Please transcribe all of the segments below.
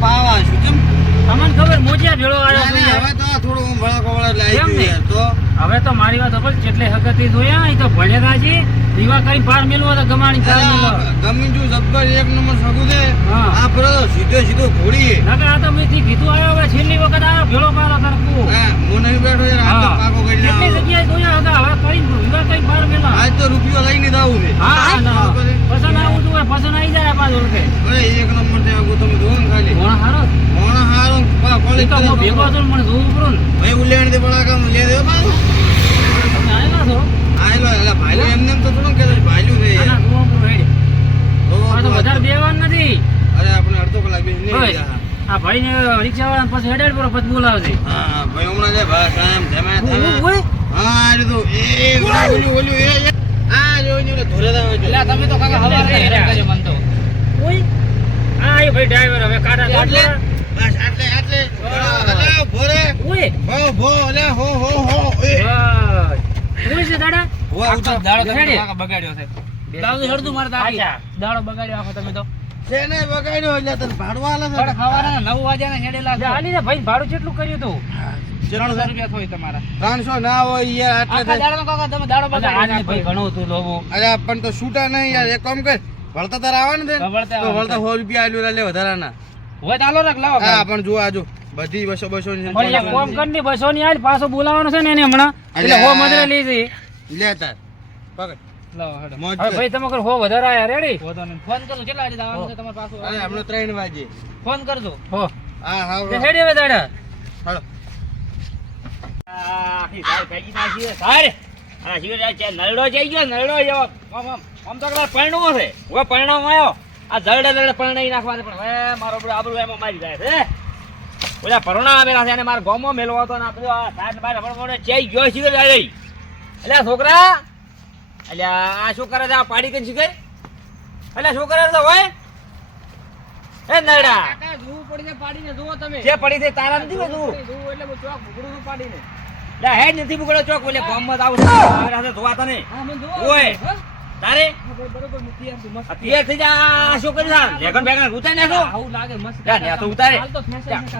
પાવા છું કેમ? તમને ખબર મોજિયા ભેળો આવ્યો હવે તો થોડું ભળકો વળે એટલે આવી? તો હવે તો મારી વાત ખબર જેટલે હકતી જોયા એ તો ભણેલા છે દીવા કરી પાર મેલવો તો ગમાણી પાર મેલવો. ગમી જો જબ્બર એક નંબર સગુ દે આ પર સીધો સીધો ઘોડી નકર આ તો મેં થી કીધું આવ્યો હવે છેલ્લી વખત આવ્યો ભેળો મારો તરકુ હા નહીં બેઠો યાર આ તો પાકો કરી કેટલી જગ્યાએ જોયા હતા હવે કરી દીવા કરી પાર મેલા આજ તો રૂપિયો લઈને જ આવું છે. હા ના પસંદ આવું તું પસંદ આવી જાય પાછો કે અરે એક નંબર તે આગો તમે જોવો ખાલી. કોણ હારો? કોણ હારો પા કોલેજ તો ભેગો તો મને જોવું પડું ભાઈ ઉલેણ દે પડા કામ લે દેવો બાબુ તમે આવેલા છો આયલો એટલે ભાઈલો એમને એમ તો થોડું કે ભાઈલું છે આના યાર. જોવા પડું હેડ તો આ તો વધારે બેવાનું નથી અરે આપણે અડધો કલાક બેસી નહીં ઓય, ગયા. આ ભાઈ ને રિક્ષા વાળા પછી હેડાડ પર પછી બોલાવજે. હા ભાઈ હમણાં જાય ભાઈ કાયમ ધમે ધમે હા આ રીતું એ ઓલું ઓલું ઓલું એ એ. આ જો જો ધોરે દાવે છે. ઓય. આ એ ભાઈ ડ્રાઈવર હવે કાઢા એટલે કાઢ બસ આટલે આટલે અલે ભોરે ઓય! ભો ભો અલે હો હો હો એ ઓય છે દાડા? ઉતાર. દાડો હળદું મારે. દાડો બગાડ્યો આખો તમે તો. છે બગાડ્યો એટલે તને ભાડવા આલે છે. પણ નવ વાગ્યાના હેડેલા લે, હાલી ને ભાઈ ભાડું કેટલું કર્યું તું. ત્રણસો રૂપિયા થોય તમારા. ત્રણસો ના હોય યાર આટલે દાડાનો કાકા તમે દાડો એટલે ભાઈ ઘણું તું લોબો અરે પણ તો છૂટા નહીં યાર. એક કામ કર વળતા તાર આવે ને? તે? તો વળતા સો રૂપિયા આલ્યું લે વધારાના. હોય ચાલો રાખ લાવો હા પણ જો આજો બધી બસો બસો ની કોમ કરી બસો ની આજ પાછો બોલાવાનો છે ને એને હમણાં. એટલે હો મદરે લઈ જઈ લે તાર પકડ. કર. ભાઈ તમે હો વધારે આયા રેડી ફોન કરજો કેટલા વાગે આવવાનું છે તમારે પાછું? અરે હમણાં ત્રણ વાગે. ફોન કરજો. હો. હા હા હેડી હવે દાડા. હાલો. આખી દાળ ભેગી નાખી સારે. આ જઈ ગયો જેવો આમ આમ. આમ તો કદાચ પરણવો છે. હવે પરણાવ આવ્યો. આ દરડે દરડે પરણાઈ નાખવા છે પણ હવે મારો બધો આબરૂ એમાં મારી જાય છે ઓલા પરણા આવેલા છે અને મારા ગામમાં મેલવો હતો ને આ બધું આ હમણાં ગયો આવી એટલે છોકરા એટલે આ શું કરે છે આ પાડી કે સિગરેટ અલ્યા શું કરે છે હોય? એ નરડા. જોવું પડશે પાડીને જુઓ તમે. જે પડી છે તારા નથી બધું. જોવું એટલે ચોક ભૂગડું પાડીને. લે હે નથી ભૂગડો ચોક બોલે ગામમાં જ આવું છે. છે ધોવા તને. ઓય તારે? બરોબર મૂકી આપજો મસ્ત. આ થઈ જા શું કરી જા. લેગન બેગન ઉતારી નાખો. આવું લાગે મસ્ત. લે આ તો ઉતારે.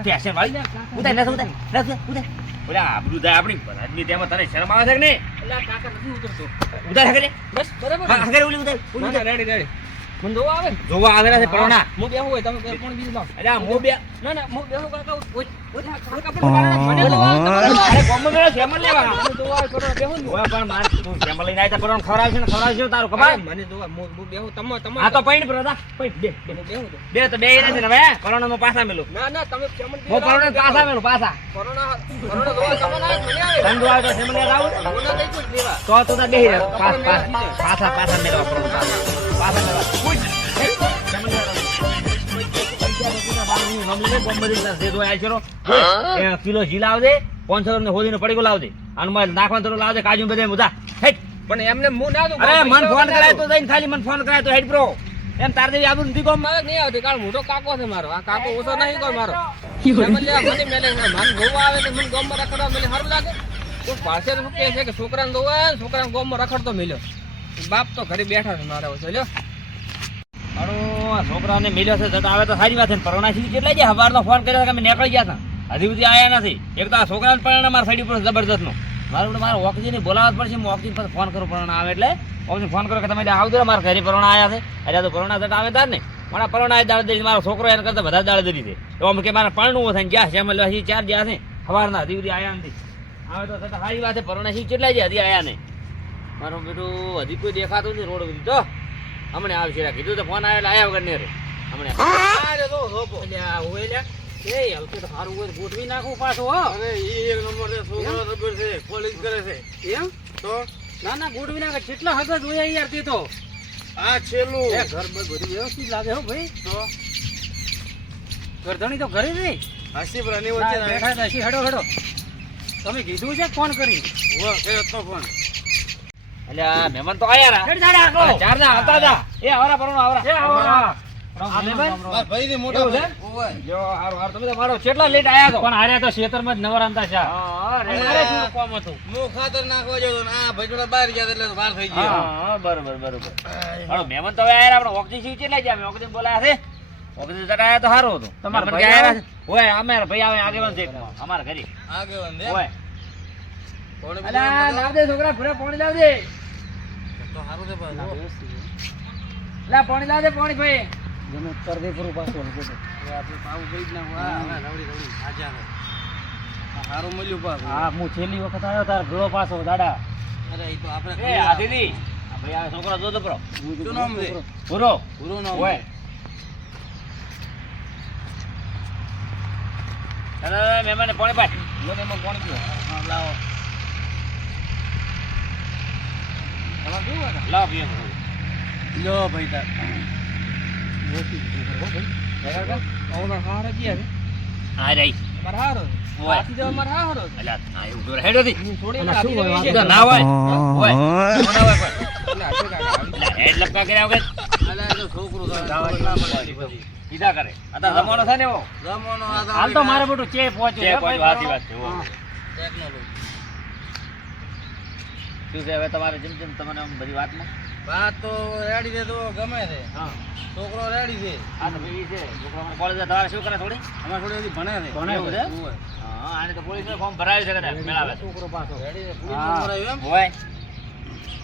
ફેશન વાળી. ઉતાર ને ઉતાર. ને ઉતાર. ઓલા આબરૂ જાય આપણી. ભરાજની તેમાં તને શરમ આવે છે કે નહીં? એટલે કાકા નથી ઉતરતો. ઉતાર હગરે બસ બરાબર હગરે ઓલી ઉતાર. ઓલી ઉતાર. Ready ready. મને જોવા આવે જોવા આવેલા છે પરોણા. હું બેહું હોય તમે કોઈ પણ બીજું લાવો ના હું મો બે ના ના હું બેહું કાકા તું તો બે પાછા પાછા મેળવા પાછા કોરોના એ કિલો જી લાવજે પાંચસો ને હોદીનો પડીકો લાવજે. અને મારે નાખવાનું થોડું લાવજે કાજુ બધે. મુદા હેટ. પણ એમને હું ના દઉં અરે મન ફોન કરાય તો જઈને ખાલી મન ફોન કરાય તો હેડ બ્રો એમ તાર દેવી આબુ નથી કોમ. મારે નહીં આવતી કારણ મોટો કાકો છે મારો. આ કાકો ઓછો નહીં કોઈ મારો. જ મને મેલે. મને આવે તો મને ગામમાં રખડવા મને સારું લાગે. તો પાસે તો કે છે કે છોકરાને જોવા છોકરાને ગામમાં રખડતો મિલ્યો. બાપ તો ઘરે બેઠા છે મારા ઓછો લ્યો. મારો આ છોકરાને મિલ્યો છે જતા આવે તો સારી વાત છે. પરણા સુધી કેટલા ગયા? સવારનો ફોન કર્યો કે અમે નીકળી ગયા હતા? હજી સુધી આવ્યા નથી. એક તો આ છોકરાને પરણા મારા સાઈડ ઉપર જબરજસ્તનો. મારે બધું મારે ઓક્સિજન બોલાવવા પડશે, હું ઓક્સિજન પર ફોન કરું, પરણા આવે એટલે. ઓક્સિજન ફોન કરો કે તમે આવ દો મારા ઘરે પરણા આવ્યા છે. અરે તો પરણા જતા આવે તાર ને. મારા પરણા દાળ દરી મારો છોકરો એને કરતા બધા દાળ દરી છે. તો કે મારા પરણવું થાય જ્યાં શ્યામ હજી ચાર જ્યાં છે. સવારના હજી સુધી આવ્યા નથી. આવે તો સારી વાત છે, પરણા સી કેટલા છે હજી આવ્યા નહીં. મારું બેટું હજી કોઈ દેખાતું નથી રોડ બધી તો. હમણે આવશે કીધું તો ફોન આવેલા આયા વગર નહીં રે હમણે અરે તો રોપો એટલે આ હોય લ્યા એ હલકે તો સારું હોય ગોઠવી નાખું પાછું હો. અરે ઈ એક નંબર છે છોકરો રબર છે? પોલીસ કરે છે. એમ? તો? ના ના ગોઠવી નાખે. કેટલા હગત હોય યાર તે તો. આ છેલ્લું. એ ઘર બધું વ્યવસ્થિત લાગે હો ભાઈ. તો? ઘરધણી તો ઘરે વચ્ચે બેઠા હતા હડો હડો. તમે કીધું છે ફોન કરી. કર્યો તો ફોન. એટલે આ મહેમાન તો આયા રા. હા, ચાર ના હતા તા. એ આવરા પરણો આવરા એ આવો, આવો. આ મહેમાન? મારા ભાઈથી મોટો એવું છે? ભાઈ. ઓવે. જો હારું હારું તમે તો મારો કેટલા લેટ આયા તો પણ આર્યા તો ખેતરમાં જ નવરાંતા છે હા રે અમારે થોડું કામ હતું હું ખાતર નાખવા જતો ને ભાઈ થોડા બહાર ગયા એટલે બહાર થઈ ગયો હા, બરોબર બરોબર હાલો હવે આયા રા આપણે ઓક્સિજન સીટ કેટલા ગયા મેં છે ઓફિસે જતા આયા તો સારું હતું તમારા મહેમાન ભાઈ ક્યાં આવે? આવ્યા છે? ઓય અમારા ભાઈ આવે આગેવાન છે એક. અમારા ઘરે આગેવાન દે. ઓય કોણે અલા બીજા લાવ દે છોકરા ઘરે પાણી લાવ દે તો સારું છે ભાઈ. લા પાણી લાદે પાણી ભાઈ જમે ઉત્તર દે પૂરું પાછું હવે આપણે પાવું ગઈ જ નાખવું. હા, રવડી રવડી આજા છે. આ સારું મળ્યું પાછું. હા હું છેલ્લી વખત આવ્યો તાર ગળો પાછો દાડા અરે એ તો આપણે એ આ દીદી આ ભાઈ આ છોકરો જોતો પરો શું નામ છે? પૂરો પૂરો નામ હોય. અરે મહેમાનને પાણી પાય લો મહેમાન પાણી પીવો હા, લાવો. તમારે પીવું ને? લાવ પીવો લ્યો ભાઈ તાર. હારે ગયા હા આ હેડો છોડી હોય. ના હોય ઓય ના હોય કોઈ. એટલે હાથે કાકા આવી. અલ્યા હેડ લપકા કર્યા વગર અલા, તો છોકરું છે. લાવો, ના મળે પછી. કીધા કરે આ જમાનો છે ને એવો જમવાનો હાલ તો મારે બધું ચે પહોંચ્યું વાત છે ટેકનોલોજી. શું છે હવે તમારે જેમ જેમ તમને બધી બધી વાતમાં વાત તો રેડી છે તો ગમે છે. હા. છોકરો રેડી છે. હા તો ભાઈ છે. છોકરો કોલેજ તમારે શું કરે થોડી? અમારે થોડી હજી ભણે છે. ભણે છે? હા આને તો પોલીસ ફોર્મ ભરાયું છે કદાચ મેળાવે. છોકરો પાછો. રેડી છે પોલીસ. નંબર એમ? હોય.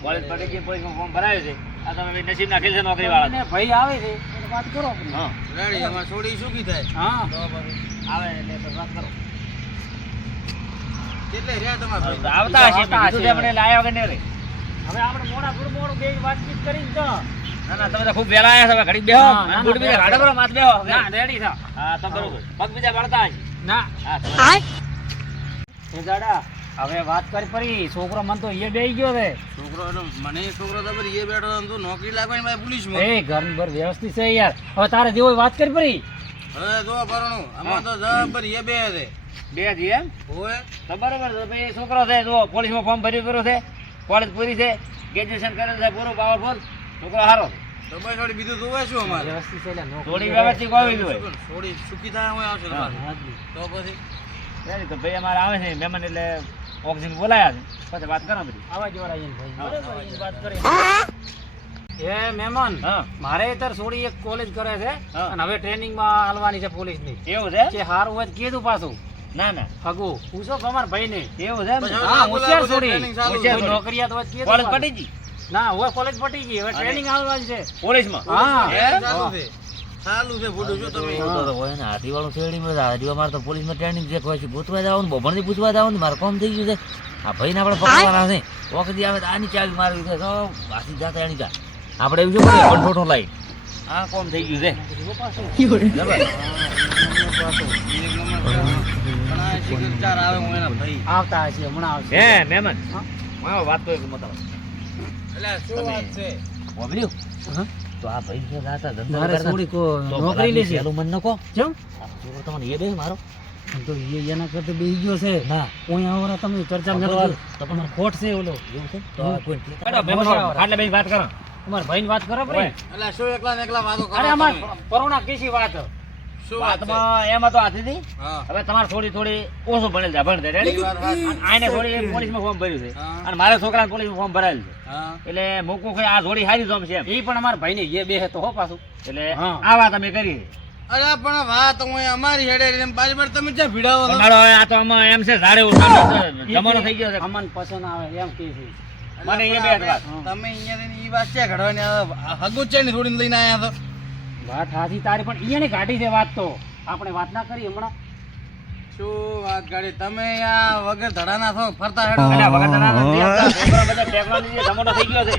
કોલેજ પડી ગઈ પોલીસ ફોર્મ ભરાયું છે. આ તમે નસીબ નાખેલ છે નોકરી વાળા ભાઈ આવે છે? વાત કરો હા. રેડી અમારે છોડી સુખી થાય. હા. તો આવે એટલે પછી વાત કરો. કેટલે રહ્યા તમારે આવતા હશે આવતા હશે. આપણે લાયા વગર નહીં રહે. હવે આપણે મોડા થોડું મોડું બે વાતચીત કરી તો. ના ના તમે તો ખૂબ વહેલા આવ્યા છો હવે બેહો. હા, ના, અને બૂટ ના, બીજા બેહો. કરો માથ બેહો ના રેડી થા. હા તો બરોબર પગ બીજા વળતા હશે ના. હા એ દાડા હવે વાત કરી પડી છોકરો મન તો એ બેહી ગયો છે. છોકરો મને છોકરો તો એ બેઠો તું નોકરી લાગવાની ભાઈ પોલીસમાં એ ઘર બર વ્યવસ્થિત છે યાર. હવે તારે જેવો વાત કરી પડી હવે જો પરણું આમાં તો જબર એ બે છે. બે જ એમ? હોય તો બરોબર છે. ભાઈ છોકરો છે જો પોલીસમાં ફોર્મ ભર્યું કર્યો છે. કોલેજ પૂરી છે ગ્રેજ્યુએશન કરેલ છે પૂરું પાવરફુલ છોકરો સારો છે થોડી બીજું જોવે શું અમારે? વ્યવસ્થિત છે થોડી વ્યવસ્થિત હોવી જોઈએ. થોડી સુખી થાય હોય આવશે તો પછી? તો ભાઈ અમારે આવે છે મહેમાન એટલે ઓક્સિજન બોલાયા છે. પછી વાત કરો બધી. આવા જેવા આવીને ભાઈ. વાત કરી એ મહેમાન હા. મારે તાર છોડી એક કોલેજ કરે છે અને હવે ટ્રેનિંગમાં હાલવાની છે પોલીસની એવું છે? કે હારું હોય તો કીધું પાછું. ના ના. ફગુ પૂછો કે ભાઈ ને એવું છે હા, હવે હોશિયાર છોડી. હોશિયાર છે. કોઈ નોકરિયાત હોય તો કીધું કોલેજ પટી ગઈ. ના હવે કોલેજ પટી ગઈ. હવે ટ્રેનિંગ છે. પોલીસમાં હા. ચાલુ છે. ચાલુ છે ફૂટું શું તમે. એવું તો હોય ને તો હાથીઓ મારે તો પોલીસમાં ટ્રેનિંગ જે હોય છે ગોતવા જવાનું? બભણથી પૂછવા જવાનું? મારે કોમ થઈ ગયું છે. આ ભાઈને આપણે પકડવાના છે. વખતે આવે આની ચાવી મારવી છે. તો પાછી જાતે જા આપણે એવું શું કરીએ? બંઠોઠો લાઈ આ કોમ થઈ ગયું છે. બરાબર એક નંબર છે. પણ આ શીખર ચાર આવે હું એના ભાઈ. આવતા હશે હમણાં આવશે. હે મહેમાન? હા? હા વાત તો એક મતલબ એટલે શું વાત છે? બોબલ્યું તો આ ભાઈ છે રાતા ધંધા મારે કરતા. કો નોકરી લેશે સહેલું મન નકો. કેમ આ તમને એ દે મારો. તો એ એના કરતા બેહી ગયો છે. ના. કોઈ આવરા તમે ચર્ચા ન કરો તો તમારે ખોટ છે ઓલો. એવું છે? તો કોઈ હેડો, મહેમાન વાળા. ખાટલે બેસી વાત કરો. તમારા ભાઈને વાત કરો પડી એટલે શું એકલા ને એકલા વાતો કરો અરે અમાર? પરોણા કેસી વાત. શું વાત છે? વાતમાં એમાં તો હાથી હતી હવે તમારે થોડી થોડી ઓછું ભણેલ છે વાત આને થોડી પોલીસમાં ફોર્મ ભર્યું છે. અને મારે છોકરાને પોલીસમાં ફોર્મ ભરાયેલું છે. એટલે મૂકું કે આ થોડી સારી જોમ છે એ પણ અમારા ભાઈને એ બે તો હો પાછું. એટલે આ વાત અમે કરી અરે પણ વાત હું અમારી હેડે બાર તમે ભીડાવો છો? આ તો આમાં એમ છે ઝાડે ઉઠાડો જમાનો થઈ ગયો છે. અમન પસંદ આવે એમ કે છે. મને એ બે વાત. તમે અહીંયા ઈ વાત ક્યાં ઘડવાની? આ છે ને થોડીને લઈને આયા છો. વાત હાથી તારી પણ ઈયાને કાઢી છે વાત તો. આપણે વાત ના કરી હમણાં. શું વાત ગાડી? તમે આ વગર ધડાના છો ફરતા હેડો. એટલે વગર તણાના જે હતા છોકરા બધા ટેકનોલોજી જમાનો થઈ ગયો છે.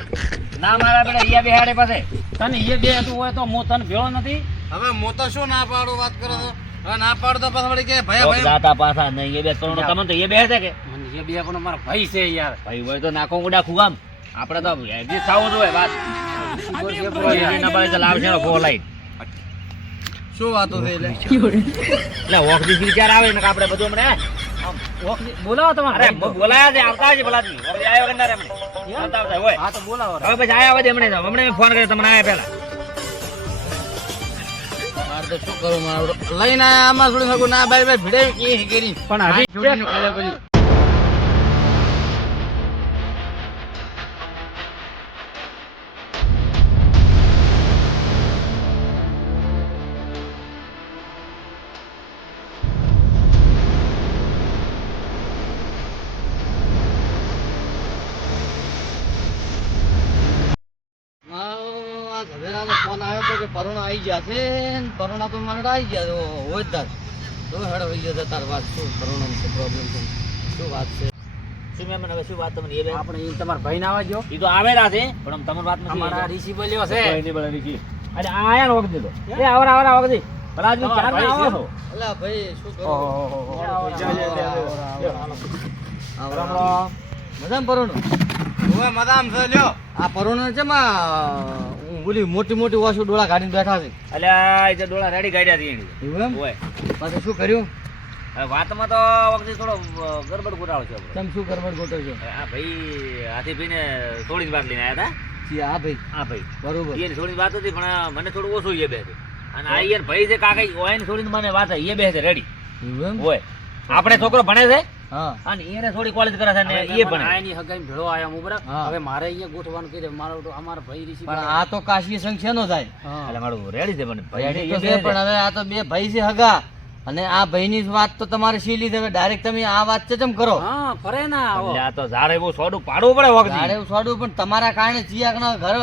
ના મારા બેટા ઈયા બેહાડે પાસે. તને બે હતું હોય તો હું તને ભેળો નથી. હવે હું તો શું ના પાડું વાત કરો છો? હવે ના પાડતો વળી કે ભયા ભાઈ પાછા નહીં એ બે કરોડો તમને તો એ બે છે કે? મને એ બે પણ અમારા ભાઈ છે યાર. ભાઈ હોય તો નાખો ઉડા ખુગામ. આપણે તો એડજસ્ટ થવું જોઈએ વાત. લાવશે ફોર લાઈટ શું વાતો થઈ એટલે એટલે વોક દી વિચાર આવે ને આપણે બધું હમણે વોક બોલાવો તમારે. અરે બોલાયા છે આવતા છે ભલાદમી હવે આયો કે ના રે હમણે? આવતા આવતા હોય. હા તો બોલાવો હવે પછી આયા આવે હમણે હમણે ફોન કર્યો તમને આયા પહેલા. મારે તો શું કરું મારું લઈને આયા આમાં થોડી ના ભાઈ ભાઈ ભીડે કે કરી. પણ પછી ગયા છે ને તો મારે આવી ગયા તો હોય તાર. તો હેડ હોય ગયા તાર વાત શું પરોણાની શું પ્રોબ્લેમ છે શું વાત છે? શું મેં મને હવે શું વાત તમને એ આપણે એ તમારા ભાઈ ના આવજો એ તો આવેલા છે પણ તમારી વાત નથી અમારા ઋષિ બોલ્યો છે. અરે આ આયા નો વખત દીધો. એ આવરા આવરા આવર દી. પણ આજ ચાર ના આવો છો. અલા ભાઈ શું કરો? રામ રામ. મજામ પરોણું? હવે મજામ છે લ્યો. આ પરોણો છે માં ઓલી મોટી મોટી વાસુ ડોળા કાઢીને બેઠા છે. અલ્યા એ ડોળા રેડી કાઢ્યા હતી એની. એમ? હોય પાછું શું કર્યું? વાતમાં તો વખતે થોડો ગરબડ ગોટાળો છે તમે શું ગરબડ ગોટો છો આ ભાઈ હાથીભાઈને થોડી જ વાત લઈને આવ્યા હતા. હા ભાઈ. આ ભાઈ. બરોબર. એની થોડી વાત હતી પણ મને થોડું ઓછું એ બે અને આ યાર ભાઈ છે કાકા ઓય ને થોડી મને વાત એ બે છે રેડી. હોય આપણે છોકરો ભણે છે? અને એને થોડી ક્વોલિટી કરે છે ને એ પણ આની હગાઈ ભેળો આયા હું બરાબર? હવે મારે અહીંયા ગોઠવાનું કહી દે મારો તો અમાર ભાઈ ઋષિ પણ આ તો કાશી સંખ્યા નો થાય એટલે મારું રેડી છે પણ ભાઈ ભાઈ છે, છે પણ હવે આ તો બે ભાઈ છે હગા. અને આ ભાઈની વાત તો તમારે શી લીધે? હવે ડાયરેક્ટ તમે આ વાત છે કેમ કરો? હા ફરે ના આવો. આ તો ઝાડે બહુ સોડું પાડવું પડે વખત ઝાડે સોડું પણ તમારા કારણે ચિયાકનો ઘર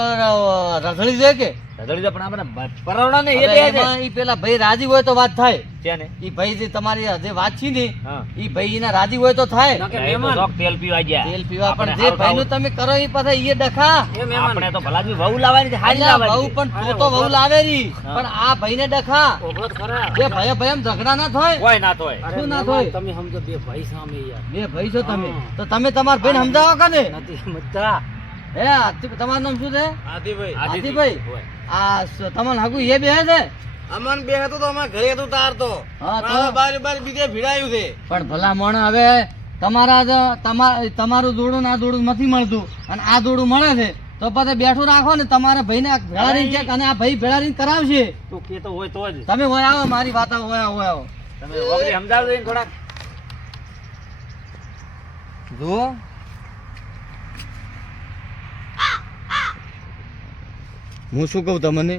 રઝળી દે કે? પણ આપણે પરાવડા ને એ બે છે. ઈ પેલા ભાઈ રાજી હોય તો વાત થાય. છે ને ઈ ભાઈ જે તમારી જે વાત છે ને ઈ ભાઈ ના રાજી હોય તો થાય. ના કે એટલે એ તો મહેમાન. શોખ તેલ પીવા ગયા. તેલ પીવા પણ જે ભાઈ નું તમે કરો ઈ પાછા ઈ ડખા. આપણે તો ભલાજી વહુ લાવવાની છે હારી લાવવાની વહુ પણ તો તો વહુ લાવે રી પણ આ ભાઈને ડખા. ઓગળો તો ખરા. બે ભાઈ ભાઈ એમ ઝઘડા ના થાય. કોઈ ના શું ના થાય? તમે સમજો બે ભાઈ સામે યાર. બે ભાઈ છો તમે. તો તમે તમારા ભાઈ સમજાવો કે ને નથી સમજતા. આથી- તમારું નામ શું છે? આદિભાઈ. આદિભાઈ? આ તમારું હાગુ એ બે છે? અમન બે હતો તો અમાર ઘરે હતું તાર તો. બાર બાર બીજે ભીડાયું છે. પણ ભલા મણ હવે તમારા તમારું દોડું આ દોડું નથી મળતું. અને આ દોડું મળે છે. તો પછી બેઠું રાખો ને તમારે ભાઈ ને ભેળારીને ચેક અને આ ભાઈ ભેળારી કરાવશે. તું કહેતો હોય તો જ. તમે હોય આવો મારી વાત હોય આવો હોય આવો. તમે સમજાવજો થોડાક. જુઓ. હું શું કહું તમને?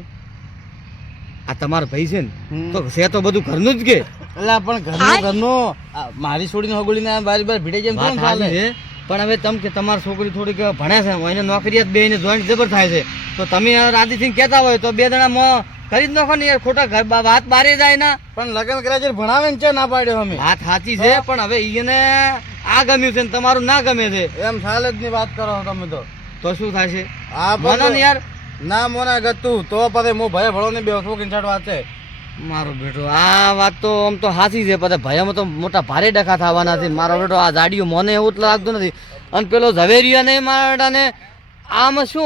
આ તમારા ભાઈ છે ને તો છે તો બધું ઘરનું જ કે. એટલે પણ ઘરનું ઘરનું. મારી છોડીને હગોળીને બારી બાર ભીડે જેમ વાત ચાલે. છે. પણ હવે તમ કે તમારી છોકરી થોડીક ભણે છે એને નોકરીયાત બે એને જોઈન્ટ જબર થાય છે. તો તમે રાજી થઈને કહેતા હોય તો બે જણા કરી જ નાખો ને યાર ખોટા ઘર વાત બારે જાય ના. પણ લગ્ન કર્યા છે ભણાવે ને છે ના પાડ્યો અમે? વાત સાચી છે પણ હવે એને આ ગમ્યું છે ને તમારું ના ગમે છે. એમ સાલ જ ની વાત કરો તમે તો. તો શું થાય છે આ મને ને યાર ના મોના ગતું તો. પછી હું ભાઈ ભળો ને બે છોકરી છાટ વાત છે. મારો બેટો આ વાત તો આમ તો હાસી છે. પછી ભયામાં તો મોટા ભારે ડખા થવાના છે. મારો બેટો આ જાડીઓ મને એવું જ લાગતું નથી. અને પેલો ઝવેરિયા ને મારા ને આમાં શું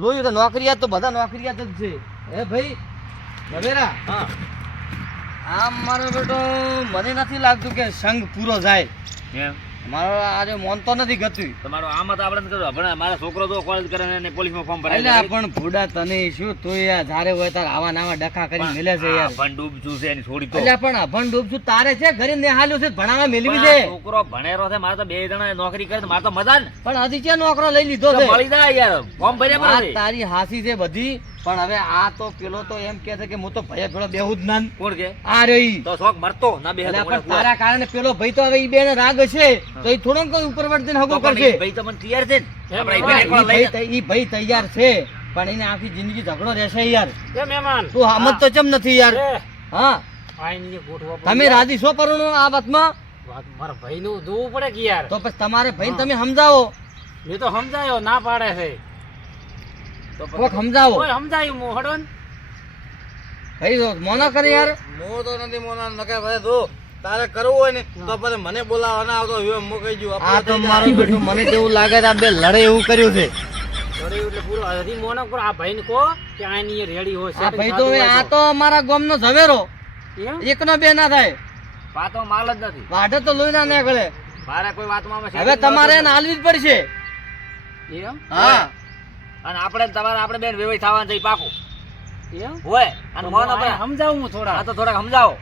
જોયું તો નોકરિયાત તો બધા નોકરિયાત જ છે. હે ભાઈ? ઝવેરા? હા. આમ મારો બેટો મને નથી લાગતું કે સંઘ પૂરો જાય. એમ મારો આજે મોન તો નથી ગતું તમારો આમાં તો આપણે કરો પણ મારા છોકરો તો કોલેજ કરે ને પોલીસમાં ફોર્મ ભરાય એટલે પણ ભૂડા તને શું તો યાર? ધારે હોય તાર આવા નાવા ડખા કરી મેલે છે યાર. ભણ ડૂબ છું છે એની છોડી તો. એટલે પણ ભણ ડૂબ છું તારે છે? ઘરે નેહાલ્યું છે ભણાવા મેળવી પણ છે. છોકરો ભણેરો છે મારે તો બે જણા નોકરી કરે તો મારે તો મજા ને પણ હજી ક્યાં નોકરો લઈ લીધો છે? મળી જાય યાર. ફોર્મ ભર્યા તારી હાસી છે બધી. પણ હવે આ તો પેલો તો એમ કે છે કે હું તો ભયા પેલો બેહું જ નાન. કોણ કે? આ રહી તો શોખ મરતો ના બે પણ તારા કારણે પેલો ભાઈ તો હવે ઈ બેને રાગ છે તો એ થોડો કોઈ ઉપર વર્તીને હગો કરશે. ભાઈ તો મને તૈયાર છે ને? આપણે ઈ ભાઈ ઈ ભાઈ તૈયાર છે. પણ એને આખી જિંદગી ઝઘડો રહેશે યાર. એ મહેમાન. તું હમત તો ચમ નથી યાર? હા. તમે રાજી છો નો આ વાતમાં? વાત મારા ભાઈ નું જોવું પડે કે યાર? તો પછી તમારે ભાઈ તમે સમજાવો. મેં તો સમજાયો ના પાડે છે. કોક સમજાવો. સમજાયું હું હડો ભાઈ તો મોના કરે યાર. હું તો નથી મોના નકે ભાઈ જો તારે કરવું હોય ને તો પછી મને બોલાવવા ના આવતો હવે હું કહી દઉં. આ તો મારું બેટું મને તો લાગે છે આ બે લડે એવું કર્યું છે. એટલે પૂરો. હજી મોના પર આ ભાઈ ને કે આ ની રેડી હોય આ ભાઈ તો આ તો. અમારા ગામનો ઝવેરો. એકનો બે ના થાય. વાતો માલ જ નથી. વાઢે તો લોહી ના નીકળે. મારે કોઈ વાતમાં હવે તમારે નહોતું. હાલવી જ પડશે. એમ હા. અને આપણે તમારે આપણે બેન વેવાઈ થવાનું છે પાકું. હોય. અને તો આપણે સમજાવું હું થોડા આ તો થોડાક સમજાવો.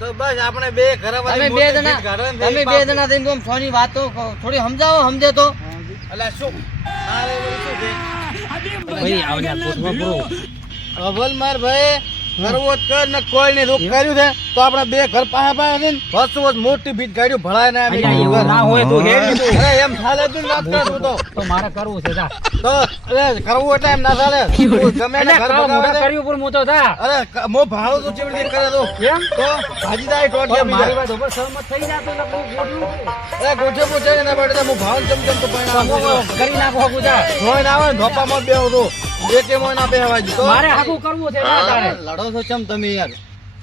તો બસ આપણે બે ઘરે તમે બે જણા તમે બે જણા થઈને આમ સોની વાતો કો- થોડી સમજાવો સમજે તો. એટલે શું? ભાઈ આવડ્યા ગોઠવા પૂરો અવલ માર ભાઈ કરવો કર ને કોઈ ને રોક કર્યું છે તો આપણે બે ઘર પાસે પાસે છે ને વસ્તુ વસ્તુ મોટી ભીત ગાડ્યું ભળાય ને અલ્યા, ના હોય તો હેડ અરે એમ ચાલે તું વાત કર તું તો. તો મારે કરવું છે તો અરે કરવું એટલે એમ ના ચાલે. તું ગમે એને ઘર છે. કર્યું પણ મોટો થા. અરે મો ભાડો તો ચેવી રીતે કરે તો. કેમ તો ભાજીદાર ટોટ કે મારી વાત ઉપર સહમત થઈ જાતો બહુ ગોઠવું અરે ગોઠે પૂછે ને પડે મો ભાવ ચમ ચમ તો છે. કરી નાખો ગુજા જોઈ ના આવે ધોપા ધોપામાં બેહો તો. એકે મોય ના બેહવા દીધો. મારે હાકું કરવું છે ના તારે. લડો છો ચમ તમે યાર?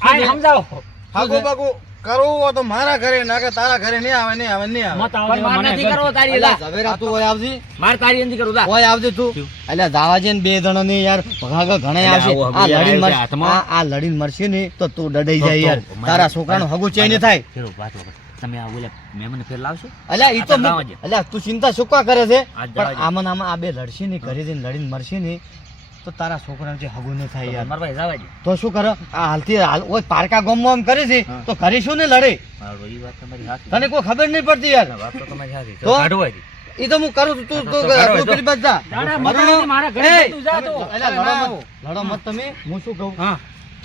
આ સમજાવો. હાકુ બાકુ. કરવું હોય તો મારા ઘરે ના કે તારા ઘરે નહીં આવે નહીં આવે નહીં આવે. પણ માર નથી કરવો તારી એલા. ઝવેરા તું હોય આવજી. મારે તારી નથી કરવું લા. હોય આવજે તું. એટલે દાવા ને બે જણો ને યાર ભગાગા ઘણે આવશે. આ લડીન હાથમાં. આ લડીન મરશે ને તો તું ડડાઈ જાય યાર. મારે- તારા છોકરાનું હગું ચેન્જ થાય? તમે આ ઓલા મેમન ફેર લાવશો? અલ્યા ઈ તો. અલ્યા તું ચિંતા શું કરે છે? પણ આમાં આમાં આ બે લડશે ને ઘરે જઈને લડીને મરશે ને તો તારા છોકરાને જે હગું નહીં થાય યાર મારા ભાઈ જવા દે. તો શું કરો આ હાલથી હાલ ઓય પારકા ગામમાં આમ કરે છે તો ઘરે શું ને લડે મારો વાત તમારી સાચી. તને કોઈ ખબર નહીં પડતી યાર વાત તો તમારી સાચી. તો? હતી. તો હું કરું તું તો પેલી બાજુ જા. મારું ઘરે તું જા તું. ના લડો મત. લડો મત તમે હું શું કહું હા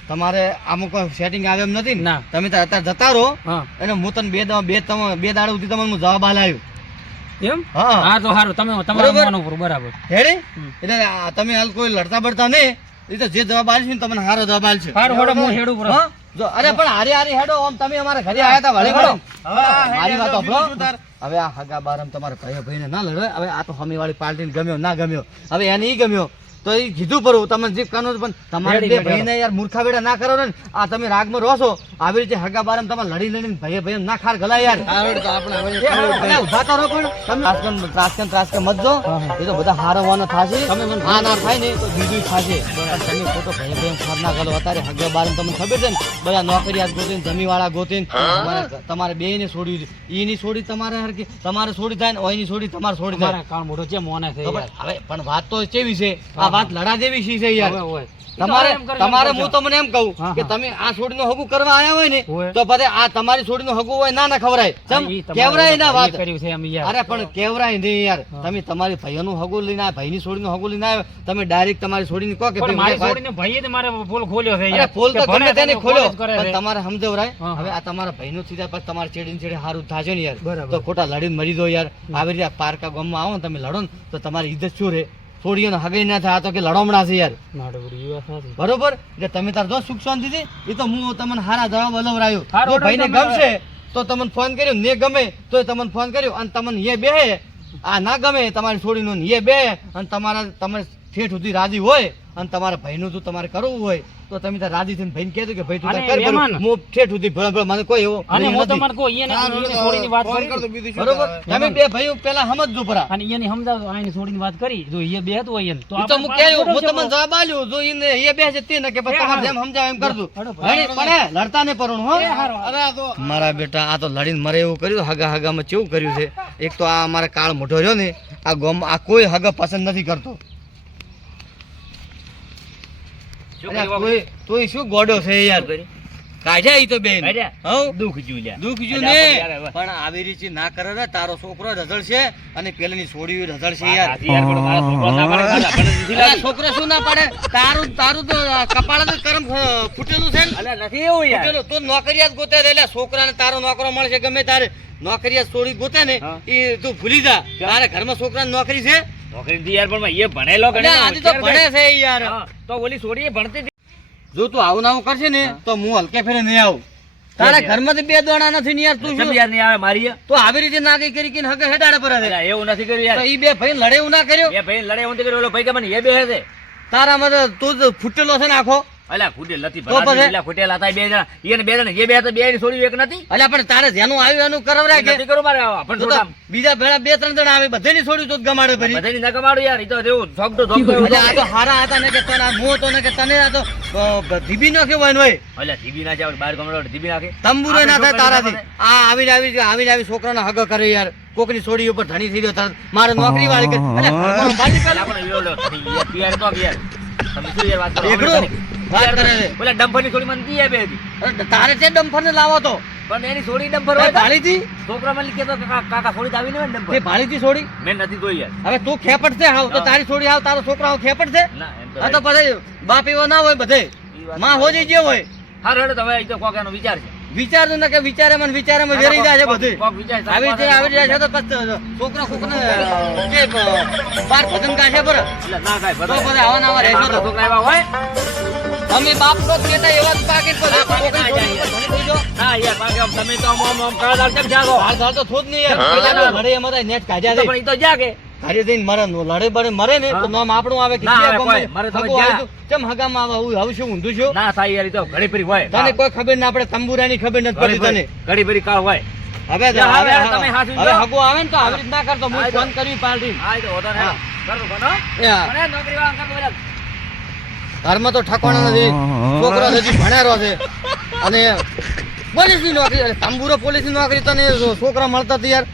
તમારે અમુક સેટિંગ આવે એમ નથી ને ના. તમે અત્યારે જતા રહો અને હું તને બે બે તમે બે દાડા સુધી તમને હું જવાબ આલાયું એમ? હા. તો સારું તમે તમારા બરોબર. હેડી એટલે તમે હાલ કોઈ લડતા બડતા નહીં. એ તો જે જવાબ આલશે ને તમને સારો જવાબ આલશે. સારું, હેડો, હું હેડું પૂરો. જો અરે પણ હારી હારી હેડો આમ તમે અમારા ઘરે આયા હતા વળી હેડો. મારી વાત સાંભળો. હવે આ હગા બારમ તમારા ભાઈ ભાઈને ના લડે. હવે આ તો હમી વાળી પાર્ટીને ગમ્યો ના ગમ્યો. હવે એને ઈ ગમ્યો તો એ કીધું પડું તમે જે કાનો પણ તમારે બે. ભાઈને યાર મૂર્ખા વેડા ના કરો ને આ તમે રાગમાં રહો છો. આવી રીતે હગા બારમ તમારે લડી લડીને ભાઈ ભાઈ ના ખાર ગલા યાર. ઊભા રહો પણ તમે ત્રાસકન ત્રાસકન ત્રાસકન મત જો. એ તો બધા હારવાનો થાશે. આ ના થાય ને તો બીજું થાશે. તમે ખોટો ભાઈ ભાઈ ખાર ના ગલો. અત્યારે હગા બારમ તમને ખબર છે ને બધા નોકરિયાત ગોતીને જમીવાળા ગોતીને તમારે બે ને છોડી ઈની છોડી તમારે હરકી તમારે છોડી થાય ને ઓયની છોડી તમારે છોડી થાય. કાળ મોઢો છે મોને છે હવે પણ વાત તો કેવી છે? આ વાત લડા જેવી છે યાર? તમારે તમારે હું તમને એમ કહું કે તમે આ છોડીનું હગું કરવા આયા હોય ને તો પછી આ તમારી છોડીનું હગું હોય ના ના ખવરાય. ચમ કેવરાય ના વાત. કર્યું છે અરે પણ કેવરાય નહીં યાર. તમે તમારી ભાઈઓનું હગું લઈને આવ્યા ભાઈની છોડીનું હગું લઈને આવ્યો. તમે ડાયરેક્ટ તમારી છોડીને કહો કે ભાઈ, મારી ભાઈ, ફૂલ ખોલ્યો છે. ફોલ તો ગમે તેને ખોલ્યો પણ તમારે સમજવરાય. હવે આ તમારા ભાઈ નું સીધા પછી તમારે છેડી ચેડે સારું થાશે ને યાર. તો ખોટા લડીને મરી દો યાર. આવી રીતે આ પારકા ગામમાં આવો ને તમે લડો ને તો તમારી ઇજ્જત શું રહે? છોડીઓને હગાઈ ના થાય. આ તો કે લડોમણા છે યાર. બરોબર? એટલે તમે તાર જો સુખ શાંતિથી એ તો હું તમને હારા જવાબ અલવરાયો. જો ભાઈને ગમશે તો તમને ફોન કર્યો ને ગમે તો તમને ફોન કર્યો અને તમને એ બેહે. આ ના ગમે તમારી છોડીનો ને એ બે અને તમારા તમે ઠેઠ સુધી રાજી હોય. અને તમારા ભાઈનું જો તમારે કરવું હોય તો તમે તો રાજી થઈને ભાઈને કહેજો કે ભાઈ તું કર ભલું. હું ઠેઠ સુધી ભણ ભણ મને કોઈ એવો અને હું. તમારે કહું, એને છોડીની વાત કરી. બરોબર? તમે બે ભાઈઓ પહેલા સમજજો પરા અને એને સમજાવજો આને એની છોડીની વાત કરી. જો એ બે હતું હોય એને, તો તો હું કહ્યું, હું તમને જવાબ આલ્યો જો એને એ બે છે તે ને કે પછી તમારે જેમ સમજાવ એમ કરજો. હડો, પડે લડતા ને પરણું હો. મારા બેટા આ તો લડીને મરે એવું કર્યું હગા હગામાં કેવું કર્યું છે? એક તો આ અમારા કાળ મોઢો રહ્યો ને આ ગોમ આ કોઈ હગા પસંદ નથી કરતો. તોય શું ગોડો છે યાર? કાઢ્યા ઈ તો બેન. કાઢ્યા? દુખ જુલ્યા દુખ અલ્યા, ને? પણ હવે- આવી રીતે ના કરે ને તારો છોકરો રઝળ છે અને પેલાની છોડી રઝળ છે યાર. છોકરો શું ના પાડે? તારું તારું તો કપાળ તો કરમ ફૂટેલું છે ને? નથી એવું યાર. તો તું નોકરિયાત ગોતે એટલે છોકરાને તારો નોકરો મળશે ગમે તારે નોકરિયાત છોડી ગોતે ને એ તું ભૂલી જા. તારે ઘરમાં છોકરાને નોકરી છે નોકરી યાર, પણ એ ભણેલો એટલે આજે તો ભણે છે યાર. તો ઓલી છોડી ભણતી જો તું આવું નાવું કરશે ને તો હું હલકે ફેરે નહીં આવું. તારા. ઘરમાંથી બે દોણા નથી ને યાર તું શું? યાર નહીં આવે મારી તો આવી રીતે નાગી કરી કરીને હકે હેડાડે પર એવું નથી કર્યું યાર. તો ઈ બે ભાઈ લડે એવું ના કર્યો? એ ભાઈ લડે એવું નથી કર્યું, ઓલો ભાઈ કે મને એ બે હે તારામાં તો તું ફૂટેલો છે ને આખો. હતા બે જણા. એને બે જણા, બે હતા, બે ની છોડી એક નથી. અલ્યા પણ તારે જેનું આવ્યું એનું કરવરાય કે નથી મારે, આપણને તો તો થોડા- બીજા ભેળા બે ત્રણ જણા આવે બધાની છોડી તો ગમાડે ભરી બધાની ના કમાડું યાર, ઈ તો જેવું ઝોકટું ઝોકટું એવું આ તો હારા હતા ને કે તને આ તો ને કે તને આ તો ધીબી નો કેવાય હોય અલ્યા, ધીબી ના જાવ, બહાર ગમડો ધીબી નાખે. તંબુરો ના થાય આપણે તારાથી. આ આવીને આવી આવીને આવી છોકરાનો હગ કરે યાર. કોકની છોડી ઉપર ધણી થઈ ગયો તરત મારે નોકરી વાળી. તમે શું યાર વાત કરો? વાત કરે છે. છોડી મને દી આપી હતી. તારે તે ડમ્ફર ને લાવો તો. પણ એની છોડી ડમ્ફર હોય? છોકરા મને કહેતો કે કાકા છોડી તો આવી ને ડમ્ફર. મેં નથી જોઈ યાર. હવે તું ખેપટ છે હાવ. તો તારી છોડી હાવ તારો છોકરા હાવ ખેપટ છે? ના, તો પછી બાપ એવો ના હોય બધે. માં હોજી જે હોય. હા હેડો તો હવે ઈ તો કોક એનો વિચાર છે. વિચારતું ને કે વિચારે મને વિચારે મને વેરી જાય છે બધું. આવી રીતે આવી જાય છે તો છોકરા કોકને કે બાર ભજન કાઢે પર. ના કાંઈ બધો બધા આવા નવા રહેશો તો. છોકરા એવા હોય અમે બાપ નો જ કહેતા એવા જ પાકે પર પાકે યાર. ના યાર કારણ કે આમ તમે તો આમ આમ કાળા કેમ જાગો? હાલ હાલ તો થોડ નહીં યાર હા. લડે એમાં નેટ કાજા દે પણ ઈ તો જાગે. ઘરે જઈને મરે લડે બડે મરે ને તો નામ આપણું આવે કે. મરે તો કેમ હગામાં આવે હું હવે શું ઊંધું છું? ના થાય યાર તો ઘડી ફરી હોય. તને કોઈ ખબર ના આપણે તંબુરાની ખબર નથી પડી તને. ઘડી ફરી કાળ હોય. હવે હવે તમે હાચું હવે હગો આવે ને તો આવી રીત ના કરતો હું હા, ફોન કરી પાર્ટી હા તો હોતો ને કરો બનો એ નોકરી વાળા બધા. ઘરમાં તો ઠકવાનો નથી. છોકરો હજી ભણેરો છે. અને પોલીસની નોકરી તાંબુરો પોલીસની નોકરી તને છોકરા મળતા હતા યાર